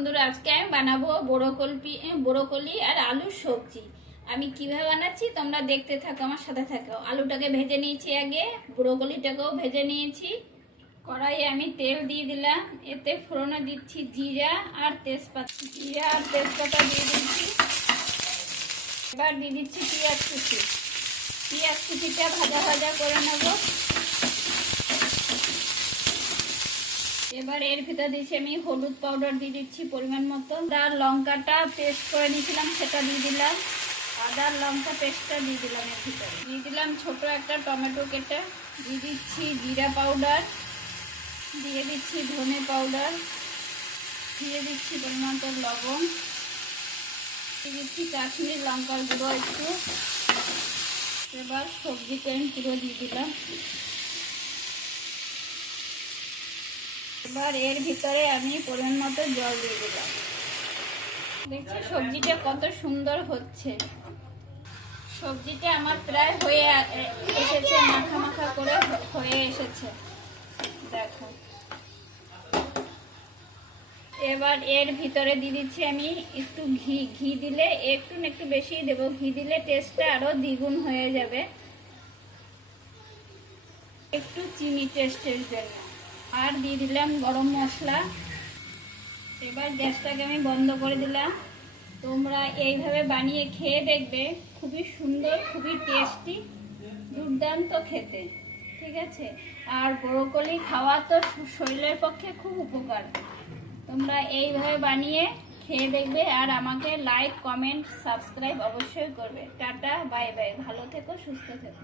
বন্ধুরা, আজকে আমি বানাবো ব্রোকলি আর আলুর সবজি। আমি কিভাবে বানাচ্ছি তোমরা দেখতে থাকো, আমার সাথে থাকো। আলুটাকে ভেজে নিয়েছি, আগে ব্রোকলিটাকেও ভেজে নিয়েছি। কড়াইয়ে আমি তেল দিয়ে দিলাম, এতে ফোড়নে দিচ্ছি জিরা আর তেজপাতা। দিয়ে দিচ্ছি। এবার দিয়ে দিচ্ছি পেঁয়াজ কুচিটা ভাজা ভাজা করে নেবো। এবার এর ভিতর দিচ্ছি আমি হলুদ পাউডার দিয়ে দিচ্ছি পরিমাণ মতো। আর লঙ্কাটা পেস্ট করে নিয়েছিলাম সেটা দিয়ে দিলাম। আদা লঙ্কা পেস্টটা দিয়ে দিলাম। এর ভিতরে দিয়ে দিলাম ছোট একটা টমেটো কেটে। দিয়ে দিচ্ছি জিরা পাউডার, দিয়ে দিচ্ছি ধনে পাউডার, দিয়ে দিচ্ছি পরিমাণ মতো লবণ, দিয়ে দিচ্ছি কাশ্মীরি লঙ্কার গুঁড়ো একটু। এবার সবজিটা আমি পুরো দিয়ে দিলাম। এবার এর ভিতরে আমি পরিমাণ মতো জল দিয়ে দিলাম। দেখছি সবজিটা কত সুন্দর হচ্ছে। সবজিটা আমার প্রায় হয়ে এসেছে, মাখা মাখা করে হয়ে এসেছে, দেখো। এবার এর ভিতরে দিয়ে দিচ্ছি আমি একটু ঘি দিলে একটু বেশি দেবো। ঘি দিলে টেস্টটা আরো দ্বিগুণ হয়ে যাবে। একটু চিনি টেস্টের জন্য। আর দিয়ে দিলাম গরম মশলা। এবার গ্যাসটাকে আমি বন্ধ করে দিলাম। তোমরা এইভাবে বানিয়ে খেয়ে দেখবে, খুবই সুন্দর, খুবই টেস্টি, দুর্দান্ত খেতে, ঠিক আছে। আর ব্রোকলি খাওয়া তো শরীরের পক্ষে খুব উপকার। তোমরা এইভাবে বানিয়ে খেয়ে দেখবে, আর আমাকে লাইক, কমেন্ট, সাবস্ক্রাইব অবশ্যই করবে। টাটা, বাই বাই, ভালো থেকো, সুস্থ থেকো।